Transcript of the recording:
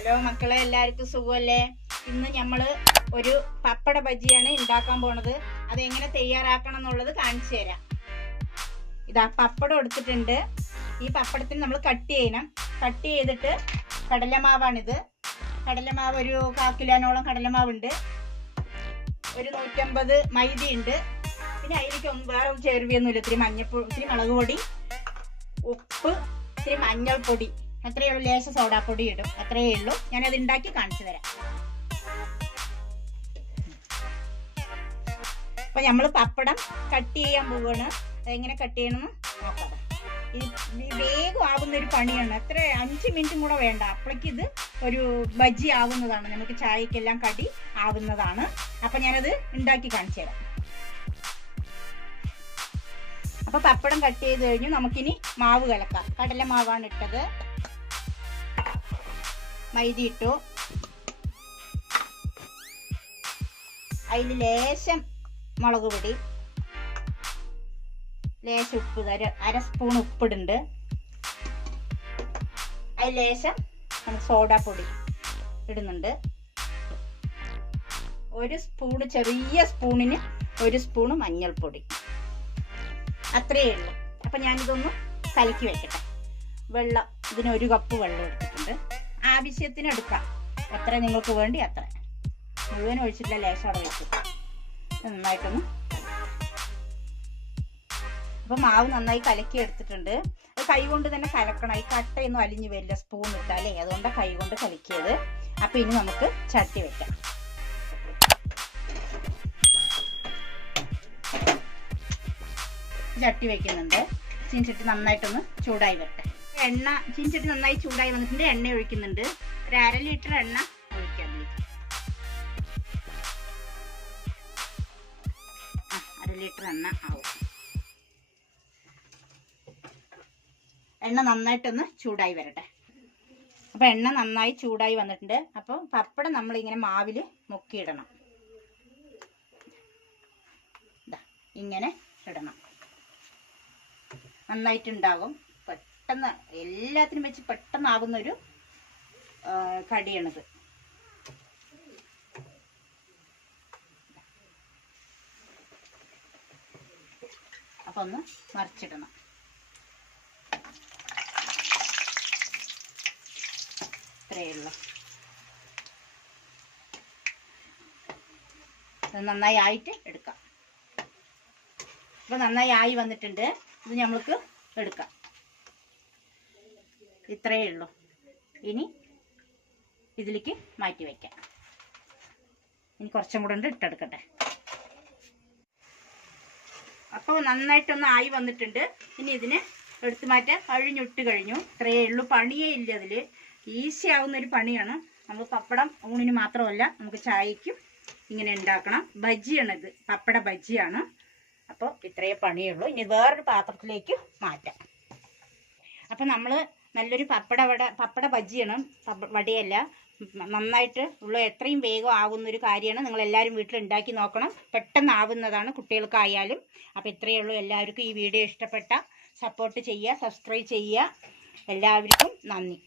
Hello മക്കളെ, എല്ലാവർക്കും സുഖമല്ലേ? ഇന്ന് നമ്മൾ ഒരു പപ്പട ബജിയാണ് ഉണ്ടാക്കാൻ പോണത്. അതെങ്ങനെ തയ്യാറാക്കണം എന്നുള്ളത് കാണിച്ചു തരാം. ഇതാ പപ്പടം എടുത്തിട്ടുണ്ട്. ഈ പപ്പടത്തിന് നമ്മൾ കട്ട് ചെയ്യണം. കട്ട് ചെയ്തിട്ട് കടലമാവാണിത്. കടലമാവ് ഒരു 1/4 കിലോനോളം കടലമാവുണ്ട്. ഒരു 150 മൈദയുണ്ട്. പിന്നെ അതിലേക്ക് വേറെ ചേർവിയൊന്നുമില്ല. ഇത്തിരി മഞ്ഞൾപ്പൊടി, ഇത്തിരി മുളക് പൊടി, ഉപ്പ്, ഇത്തിരി മഞ്ഞൾപ്പൊടി, അത്രയേ ഉള്ളൂ. ലേശം സോഡാപ്പൊടി ഇടും, അത്രയേ ഉള്ളൂ. ഞാനത് ഉണ്ടാക്കി കാണിച്ചു തരാം. അപ്പൊ നമ്മൾ പപ്പടം കട്ട് ചെയ്യാൻ പോവാണ്. അതെങ്ങനെ കട്ട് ചെയ്യണമെന്ന് നോക്കാം. ഇത് വേഗം ആവുന്ന ഒരു പണിയാണ്. അത്ര 5 മിനിറ്റും കൂടെ വേണ്ട. അപ്പോഴേക്ക് ഇത് ഒരു ബജി ആവുന്നതാണ്. നമുക്ക് ചായക്കെല്ലാം കടി ആവുന്നതാണ്. അപ്പൊ ഞാനത് ഉണ്ടാക്കി കാണിച്ചു തരാം. അപ്പൊ പപ്പടം കട്ട് ചെയ്ത് കഴിഞ്ഞു. നമുക്കിനി മാവ് കലക്കാം. കടല മാവാണ് ഇട്ടത്. മൈദ ഇട്ടു. അതിൽ ലേശം മുളക് പൊടി, ലേശം ഉപ്പ്, 1/2 സ്പൂൺ ഉപ്പിടുന്നുണ്ട്. അതിൽ ലേശം സോഡാപ്പൊടി ഇടുന്നുണ്ട്. 1 സ്പൂണ്, ചെറിയ സ്പൂണിന് 1 സ്പൂണ് മഞ്ഞൾപ്പൊടി, അത്രയേ ഉള്ളൂ. അപ്പൊ ഞാനിതൊന്ന് കലക്കി വെക്കട്ടെ. വെള്ളം, ഇതിന് 1 കപ്പ് വെള്ളം എടുത്തിട്ടുണ്ട്. ആവശ്യത്തിന് എടുക്കാം, എത്ര നിങ്ങൾക്ക് വേണ്ടി അത്ര. മുഴുവൻ ഒഴിച്ചിട്ടില്ല, ലേശം അവിടെ വെച്ചു. നന്നായിട്ടൊന്ന്. അപ്പൊ മാവ് നന്നായി കലക്കി എടുത്തിട്ടുണ്ട്. അത് കൈ കൊണ്ട് തന്നെ കലക്കണം. ഈ കട്ടയൊന്നും അലിഞ്ഞു വരില്ല സ്പൂൺ ഇട്ടാലേ, അതുകൊണ്ടാണ് കൈ കൊണ്ട് കലക്കിയത്. അപ്പൊ ഇനി നമുക്ക് ചട്ടി വെക്കാം. ചട്ടി വെക്കുന്നുണ്ട്. ചീൻചട്ടി നന്നായിട്ടൊന്ന് ചൂടായി വരട്ടെ. എണ്ണ, ചീൻചട്ടി നന്നായി ചൂടായി വന്നിട്ടുണ്ട്. എണ്ണ ഒഴിക്കുന്നുണ്ട്. ഒരു 1/2 ലിറ്റർ എണ്ണ ഒഴിക്കാം. 1/2 ലിറ്റർ എണ്ണ ആവും. എണ്ണ നന്നായിട്ടൊന്ന് ചൂടായി വരട്ടെ. അപ്പൊ എണ്ണ നന്നായി ചൂടായി വന്നിട്ടുണ്ട്. അപ്പോൾ പപ്പടം നമ്മളിങ്ങനെ മാവില് മുക്കിയിടണം. ഇങ്ങനെ ഇടണം. നന്നായിട്ടുണ്ടാകും. പെട്ടെന്ന് എല്ലാത്തിനും വെച്ച് പെട്ടെന്നാവുന്നൊരു കടിയാണിത്. അപ്പൊ ഒന്ന് മറിച്ചിടണം. ഇത്രയേ ഉള്ളൂ. നന്നായി ആയിട്ട് എടുക്കാം. അപ്പൊ നന്നായി ആയി വന്നിട്ടുണ്ട്. ഇത് നമ്മൾക്ക് എടുക്കാം. ഇത്രയേ ഉള്ളൂ. ഇനി ഇതിലേക്ക് മാറ്റി വയ്ക്കാം. ഇനി കുറച്ചും കൂടെ ഉണ്ട്, ഇട്ടെടുക്കട്ടെ. അപ്പോൾ നന്നായിട്ടൊന്ന് ആയി വന്നിട്ടുണ്ട്. ഇനി ഇതിനെ എടുത്തു മാറ്റാൻ കഴിഞ്ഞിട്ട് കഴിഞ്ഞു. ഇത്രയേ ഉള്ളൂ. പണിയേ ഇല്ല അതിൽ. ഈസി ആവുന്നൊരു പണിയാണ്. നമ്മൾ പപ്പടം ഊണിന് മാത്രമല്ല, നമുക്ക് ചായക്കും ഇങ്ങനെ ഉണ്ടാക്കണം. ബജിയാണ് ഇത്, പപ്പട ബജിയാണ്. അപ്പോൾ ഇത്രയേ പണിയുള്ളൂ. ഇനി വേറൊരു പാത്രത്തിലേക്ക് മാറ്റാം. അപ്പം നമ്മൾ നല്ലൊരു പപ്പട ബജിയാണ്, വടയല്ല. നന്നായിട്ട് ഉള്ള എത്രയും വേഗം ആവുന്നൊരു കാര്യമാണ്. നിങ്ങളെല്ലാവരും വീട്ടിൽ ഉണ്ടാക്കി നോക്കണം. പെട്ടെന്ന് ആവുന്നതാണ്, കുട്ടികൾക്കായാലും. അപ്പോൾ ഇത്രയേ ഉള്ളൂ. എല്ലാവർക്കും ഈ വീഡിയോ ഇഷ്ടപ്പെട്ട സപ്പോർട്ട് ചെയ്യുക, സബ്സ്ക്രൈബ് ചെയ്യുക. എല്ലാവർക്കും നന്ദി.